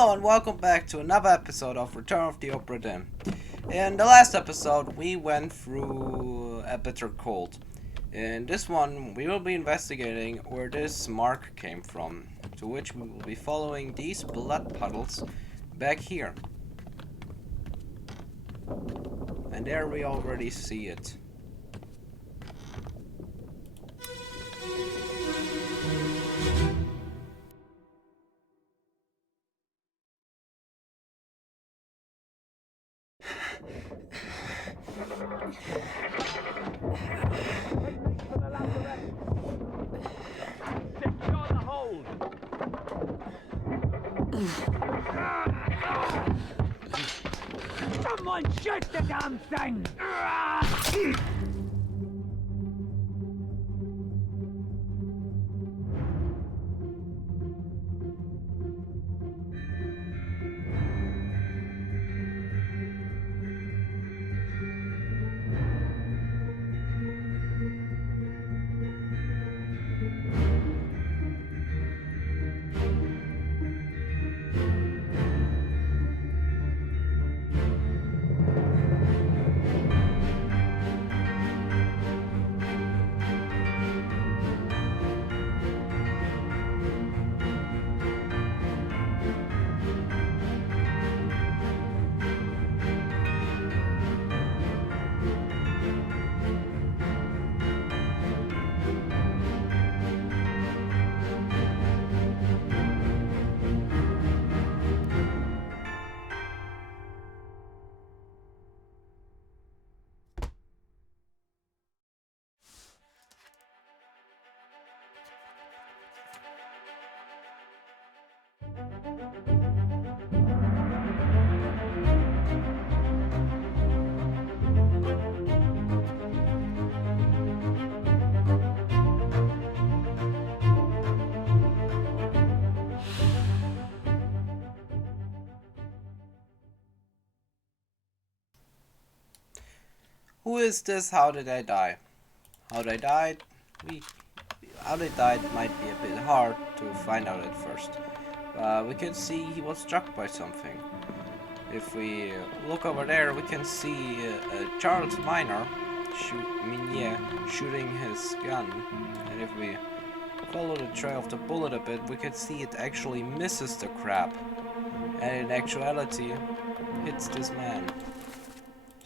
Hello and welcome back to another episode of Return of the Obra DInn. In the last episode we went through a bitter cold. In this one we will be investigating where this mark came from, to which we will be following these blood puddles back here. And there we already see it. Secure the hold! Someone shoot the damn thing! Who is this? How did I die? How they died? How they died might be a bit hard to find out at first. We can see he was struck by something. If we look over there, we can see Charles Minor shooting his gun. And if we follow the trail of the bullet a bit, we can see it actually misses the crab. And in actuality, hits this man.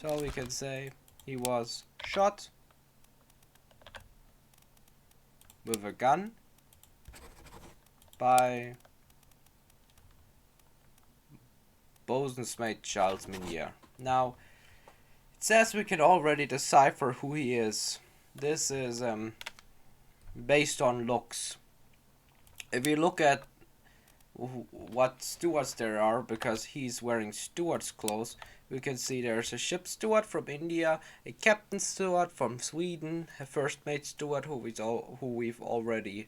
So we can say he was shot with a gun by bosun's mate Charles Minier. Now, it says we can already decipher who he is. This is based on looks. If you look at what stewards there are, because he's wearing steward's clothes, we can see there's a ship steward from India, a captain steward from Sweden, a first mate steward who we've already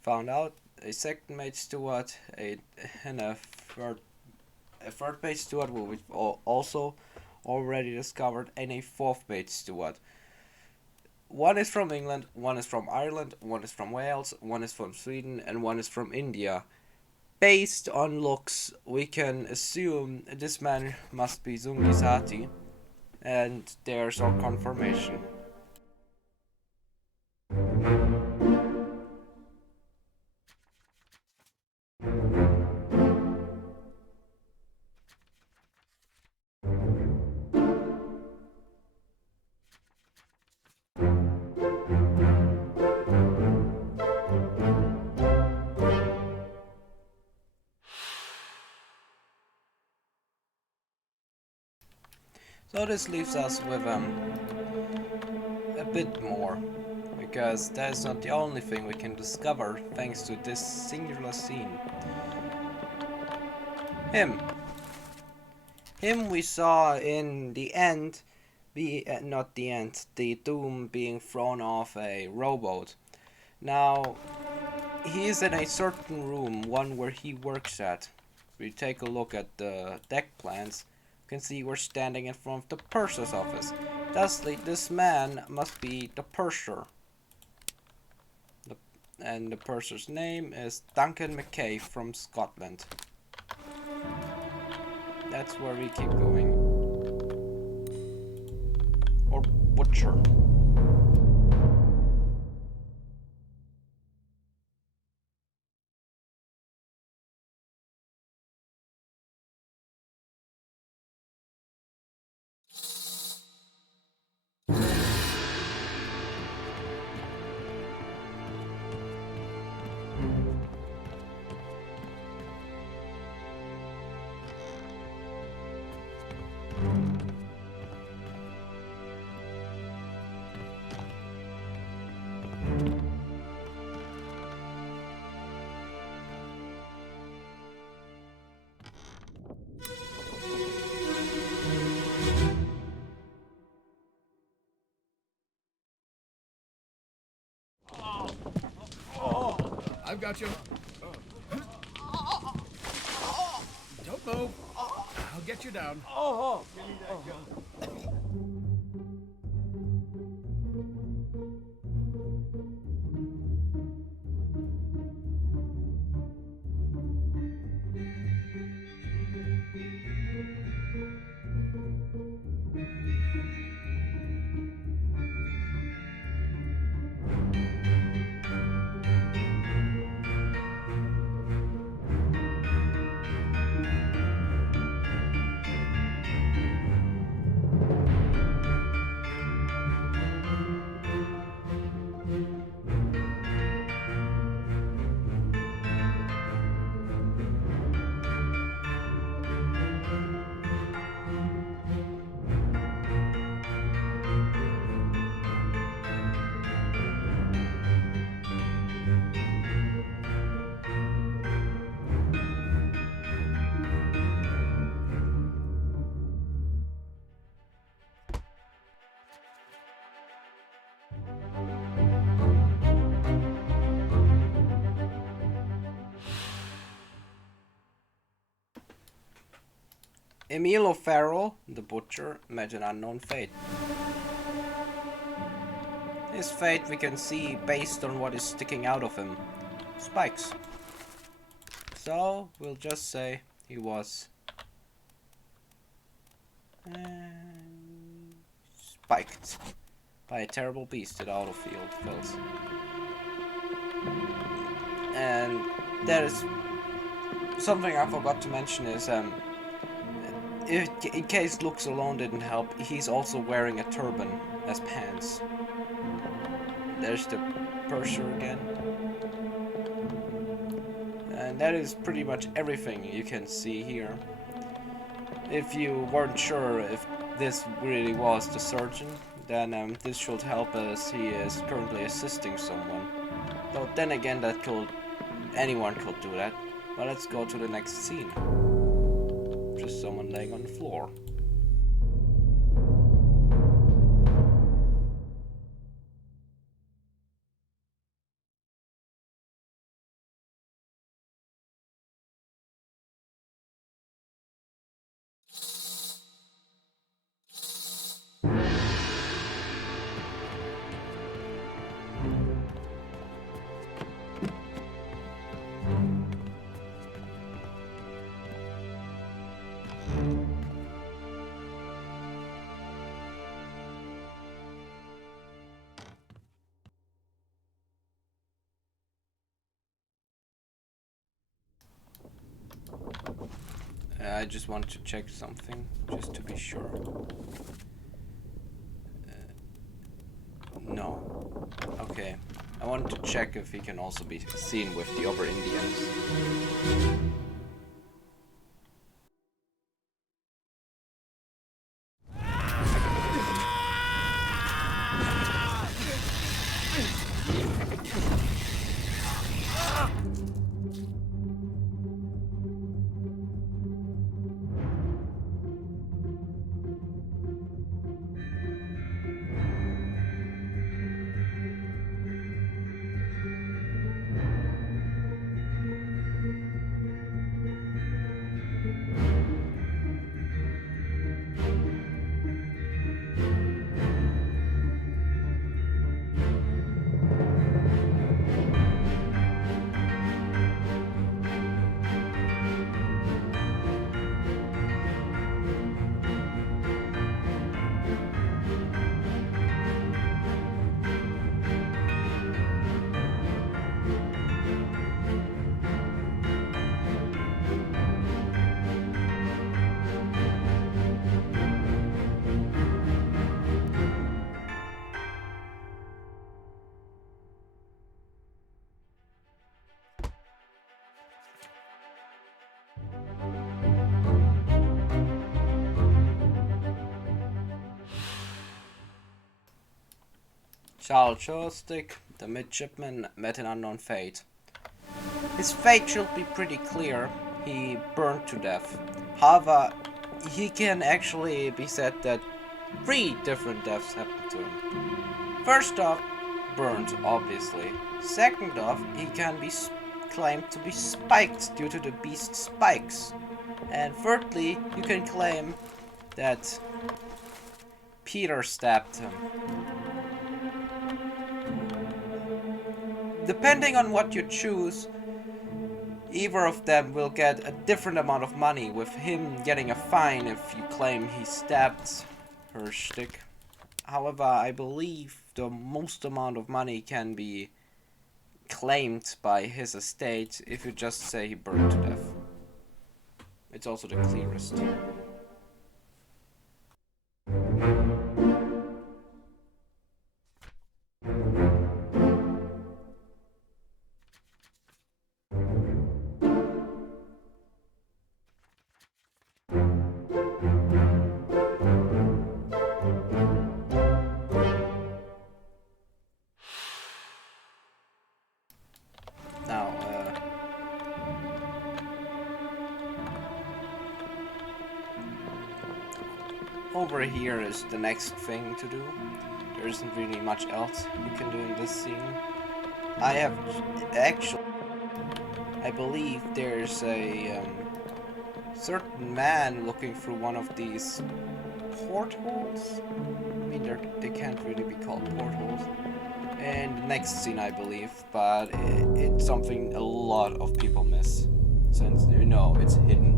found out, a second mate steward, and a third mate steward who we've also already discovered, and a fourth mate steward. One is from England, one is from Ireland, one is from Wales, one is from Sweden, and one is from India. Based on looks, we can assume this man must be Zungisati, and there's our confirmation. So this leaves us with a bit more, because that's not the only thing we can discover thanks to this singular scene. Him we saw in the end, not the end, the Doom being thrown off a rowboat. Now, he is in a certain room, one where he works at. If we take a look at the deck plans, you can see we're standing in front of the purser's office. Thusly, this man must be the purser. And the purser's name is Duncan McKay from Scotland. That's where we keep going. Or butcher. I've got you. Don't move. I'll get you down. Emil O'Farrell, the butcher, met an unknown fate. His fate we can see based on what is sticking out of him. Spikes. So, we'll just say he was spiked by a terrible beast at Autofield Fells. And there is something I forgot to mention is in case looks alone didn't help, he's also wearing a turban as pants. There's the purser again. And that is pretty much everything you can see here. If you weren't sure if this really was the surgeon, then this should help as he is currently assisting someone. Though then again, anyone could do that. But let's go to the next scene. Just someone laying on the floor. I just want to check something, just to be sure. No. Okay. I want to check if he can also be seen with the Obra Indians. Charles Joystick, the midshipman, met an unknown fate. His fate should be pretty clear. He burned to death. However, he can actually be said that 3 different deaths happened to him. First off, burned, obviously. Second off, he can be claimed to be spiked due to the beast's spikes. And thirdly, you can claim that Peter stabbed him. Depending on what you choose, either of them will get a different amount of money, with him getting a fine if you claim he stabbed her stick. However, I believe the most amount of money can be claimed by his estate if you just say he burned to death. It's also the clearest. Now, over here is the next thing to do. There isn't really much else you can do in this scene. I have actually, I believe there's a certain man looking through one of these portholes. I mean, they can't really be called portholes. And the next scene, I believe, but it's something a lot of people miss, since you know it's hidden.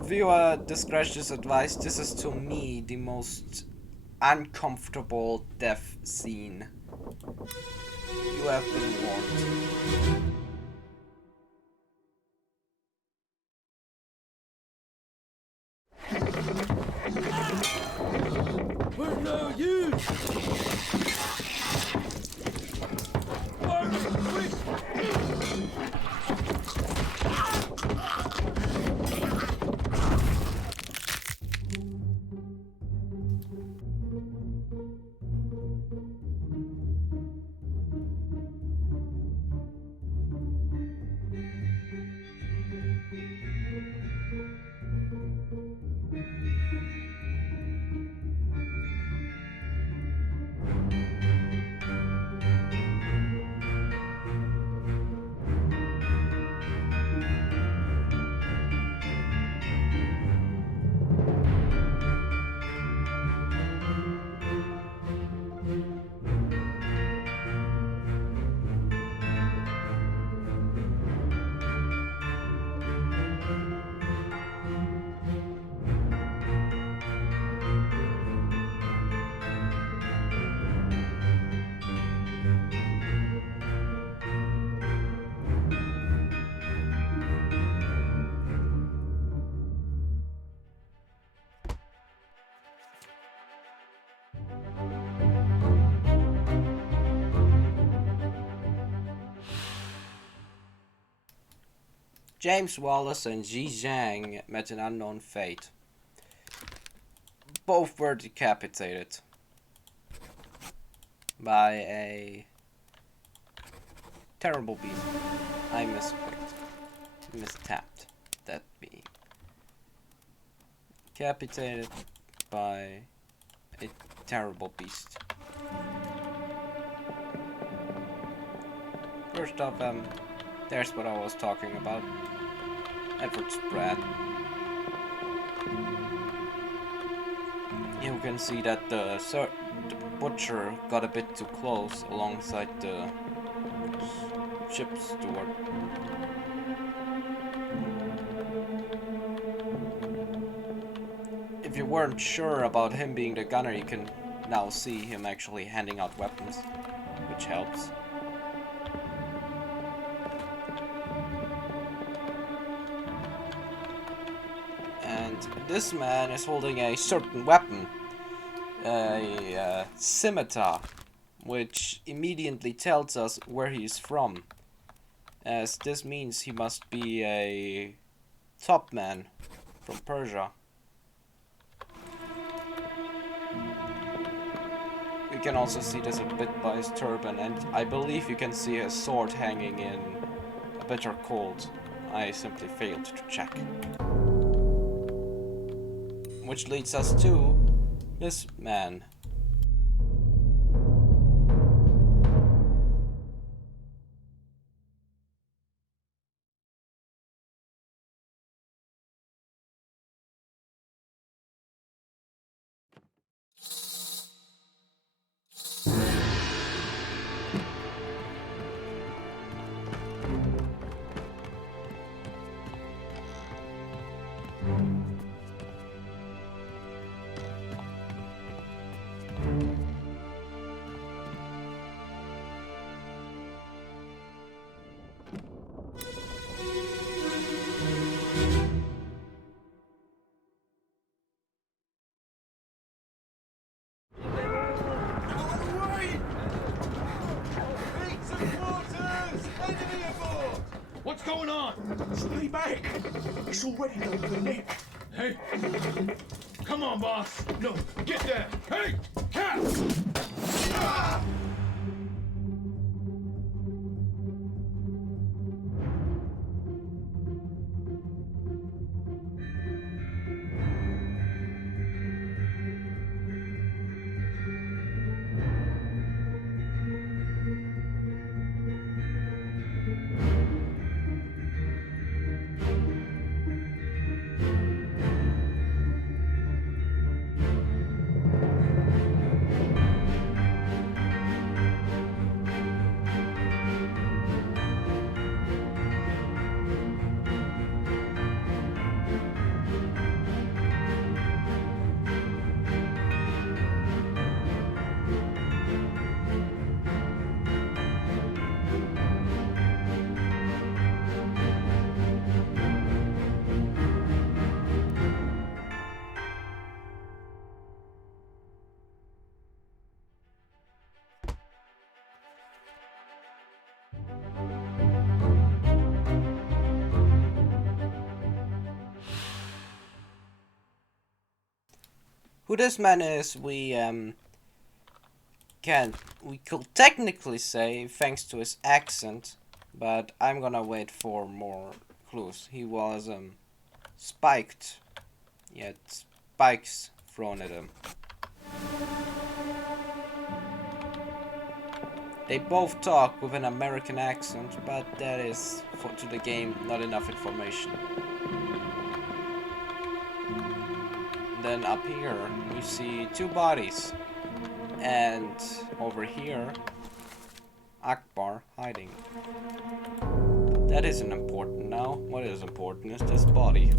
Viewer discretion is advised. This is, to me, the most uncomfortable death scene. You have been warned. We're no use! James Wallace and Ji Zhang met an unknown fate. Both were decapitated by a terrible beast. I mistapped that being. Decapitated by a terrible beast. First off, there's what I was talking about. Edward spread. You can see that the butcher got a bit too close alongside the ship's steward. If you weren't sure about him being the gunner, you can now see him actually handing out weapons, which helps. And this man is holding a certain weapon, a scimitar, which immediately tells us where he is from, as this means he must be a top man from Persia. You can also see this a bit by his turban, and I believe you can see his sword hanging in a bitter cold. I simply failed to check. Which leads us to this man. What's going on? Stay back! It's already done the neck. Hey! Come on, boss! No, get there! Hey! Cap! Ah! Who this man is, we could technically say thanks to his accent, but I'm gonna wait for more clues. He was spiked, yet spikes thrown at him. They both talk with an American accent, but that is, to the game, not enough information. Then up here, we see two bodies. And over here, Akbar hiding. That isn't important now. What is important is this body.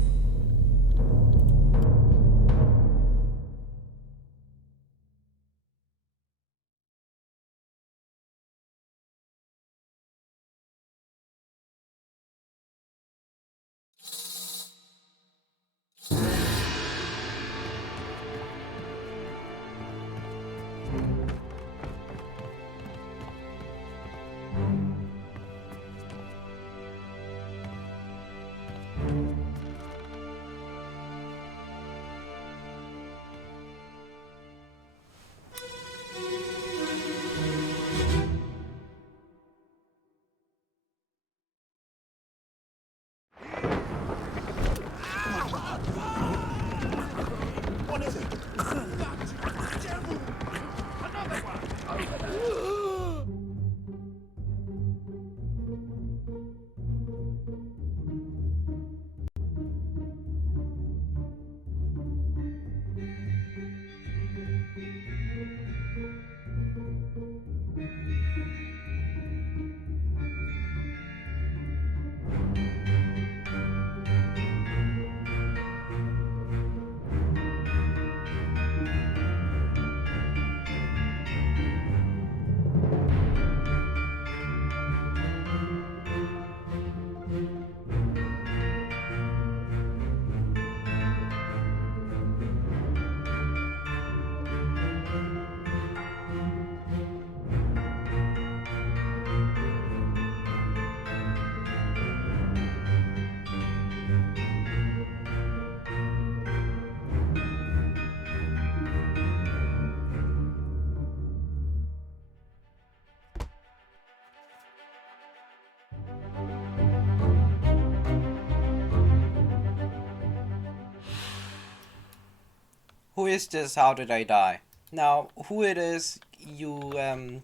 who is this? How did I die? Now, who it is, you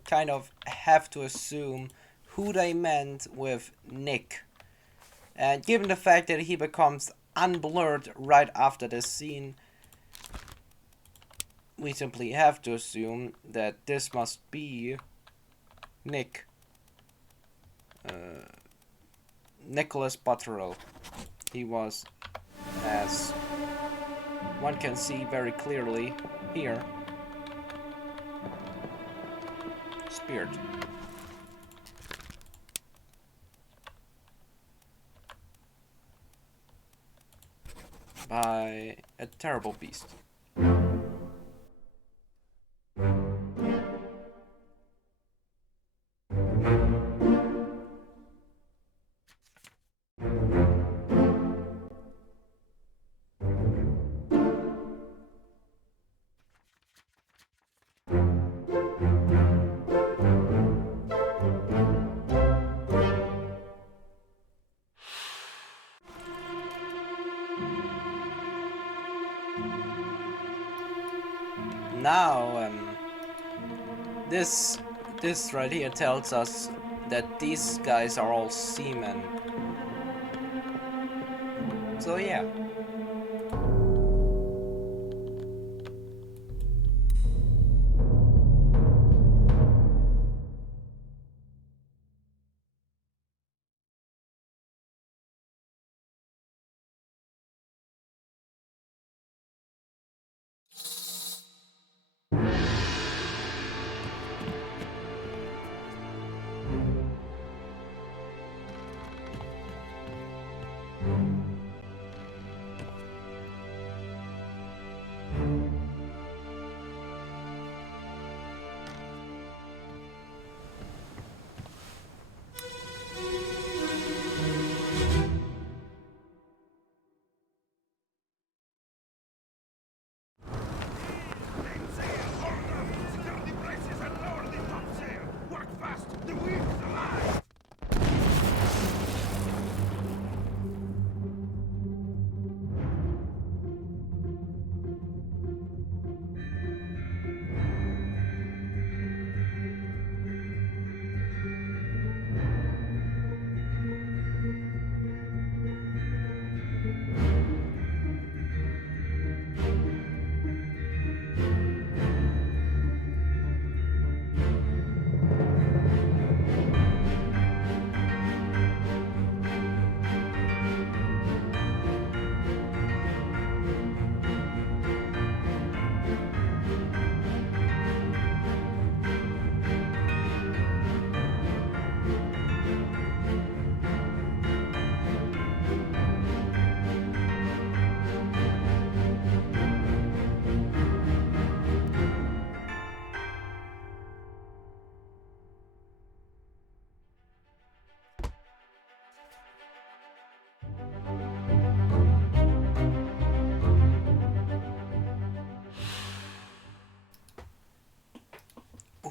kind of have to assume who they meant with Nick. And given the fact that he becomes unblurred right after this scene, we simply have to assume that this must be Nick. Nicholas Butterell. He was, as one can see very clearly here, speared. By a terrible beast. Now, this right here tells us that these guys are all seamen. So yeah.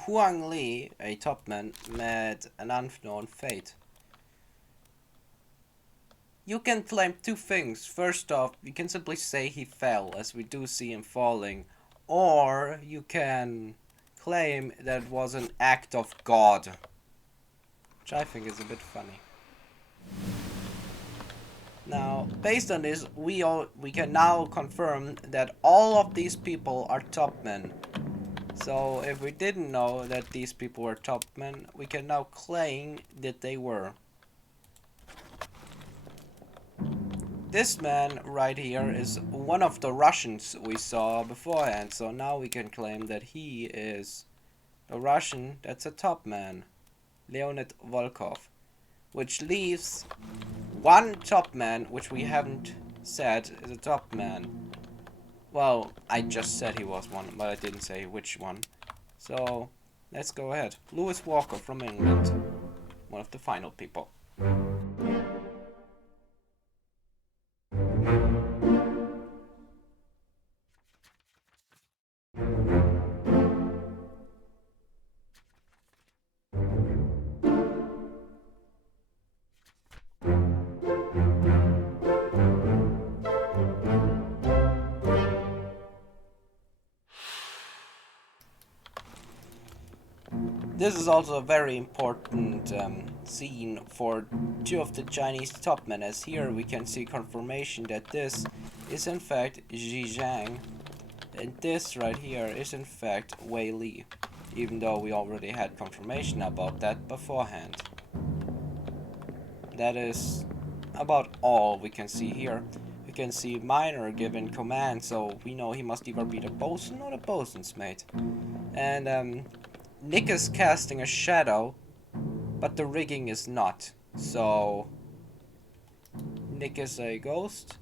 Huang Li, a topman, met an unknown fate. You can claim two things. First off, you can simply say he fell, as we do see him falling. Or you can claim that it was an act of God. Which I think is a bit funny. Now, based on this, we can now confirm that all of these people are topmen. So, if we didn't know that these people were topmen, we can now claim that they were. This man right here is one of the Russians we saw beforehand, so now we can claim that he is a Russian that's a topman, Leonid Volkov. Which leaves one topman, which we haven't said is a topman. Well, I just said he was one, but I didn't say which one. So, let's go ahead. Lewis Walker from England. One of the final people. This is also a very important scene for two of the Chinese top men, as here we can see confirmation that this is in fact Xi Zhang, and this right here is in fact Wei Li, even though we already had confirmation about that beforehand. That is about all we can see here. We can see Miner giving command, so we know he must either be the bosun or the bosun's mate. And Nick is casting a shadow, but the rigging is not. So Nick is a ghost,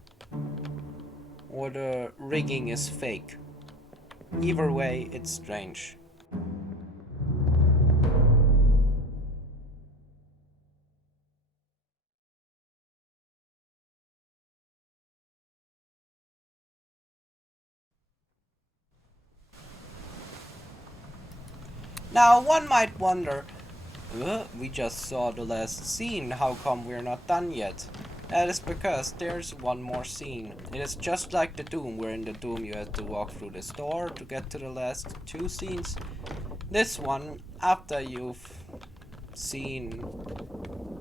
or the rigging is fake. Either way, it's strange. Now, one might wonder, we just saw the last scene, how come we're not done yet? That is because there's one more scene. It is just like the Doom, where in the Doom you had to walk through this door to get to the last two scenes. This one, after you've seen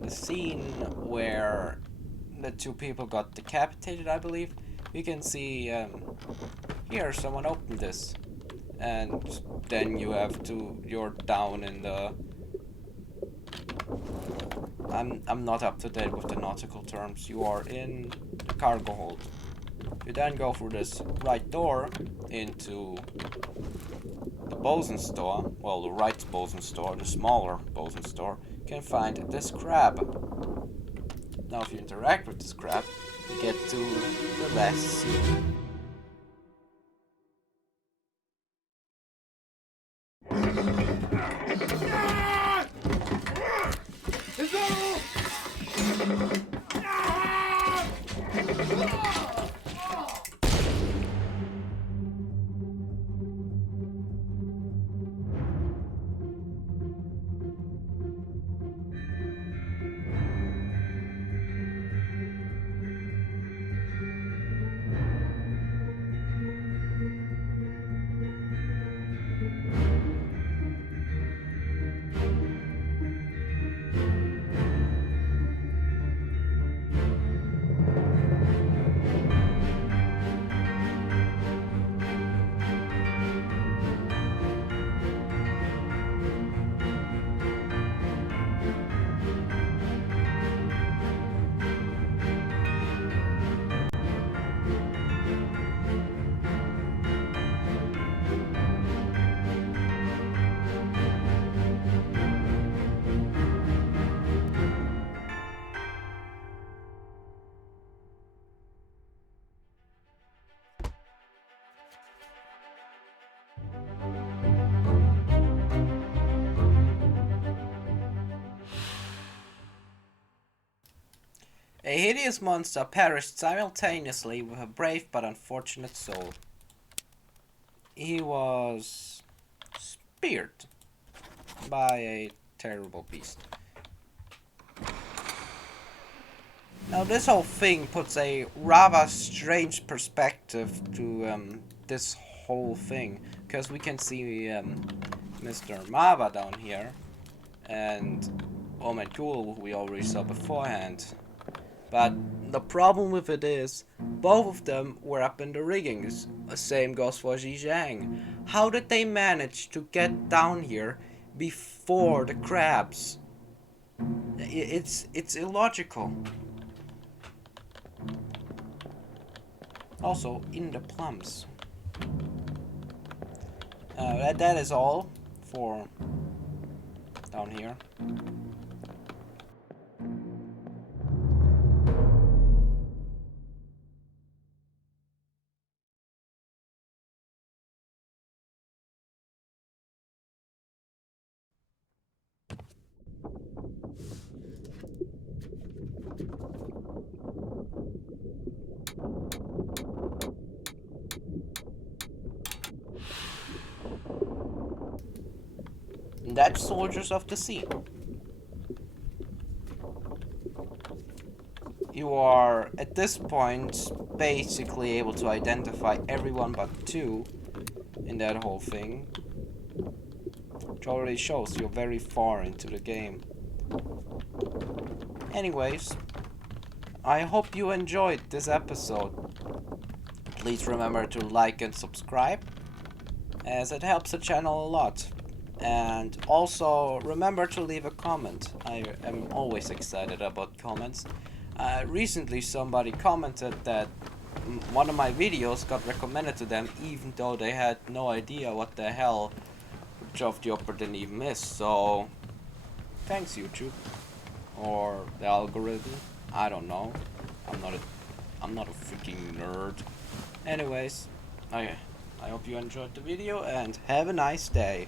the scene where the two people got decapitated, I believe, you can see here someone opened this. And then you're down in the... I'm not up to date with the nautical terms. You are in the cargo hold. You then go through this right door into the bosun's store. Well, the right bosun's store, the smaller bosun's store. You can find this crab. Now if you interact with this crab, you get to the last scene. Is that all? A hideous monster perished simultaneously with a brave but unfortunate soul. He was speared by a terrible beast. Now this whole thing puts a rather strange perspective to this whole thing, because we can see Mr. Mava down here and Omen Cool, who we already saw beforehand. But the problem with it is, both of them were up in the riggings. The same goes for Xi Zhang. How did they manage to get down here before the crabs? It's illogical. Also, in the plums. That is all for down here. That's Soldiers of the Sea. You are, at this point, basically able to identify everyone but two in that whole thing. which already shows you're very far into the game. Anyways, I hope you enjoyed this episode. Please remember to like and subscribe, as it helps the channel a lot. And also remember to leave a comment. I am always excited about comments. Recently somebody commented that one of my videos got recommended to them even though they had no idea what the hell Geoff the Opera Dinn even is. So thanks YouTube, or the algorithm, I don't know. I'm not a freaking nerd. Anyways, I hope you enjoyed the video and have a nice day.